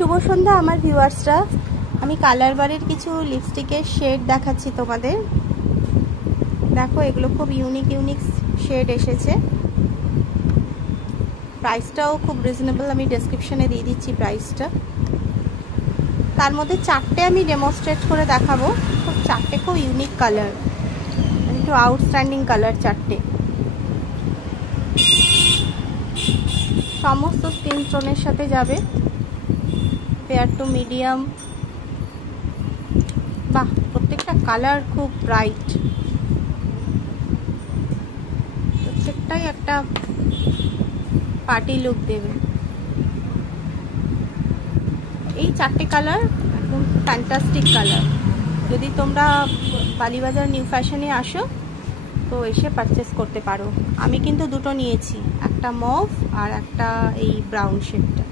শুভ সন্ধ্যা আমার ভিউয়ার্সরা। আমি কালার বারের কিছু লিপস্টিকের শেড দেখাচ্ছি তোমাদের। দেখো এগুলো খুব ইউনিক শেড এসেছে। প্রাইসটাও খুব রিজনেবল, আমি ডেসক্রিপশনে দিয়ে দিচ্ছি প্রাইসটা। তার মধ্যে চারটে আমি ডেমনস্ট্রেট করে দেখাবো। চারটে খুব ইউনিক কালার, একটু আউটস্ট্যান্ডিং কালার চারটে। সমস্ত স্কিন টোনের সাথে যাবে, ফেয়ার টু মিডিয়াম। বাহ, প্রত্যেকটা কালার খুব ব্রাইট, প্রত্যেকটাই একটা পার্টি লুক দেবে। এই চারটে কালার একদম ফ্যান্টাস্টিক কালার। যদি তোমরা বালিবাজার নিউ ফ্যাশনে আসো তো এসে পারচেস করতে পারো। আমি কিন্তু দুটো নিয়েছি, একটা মভ আর একটা এই ব্রাউন শেডটা।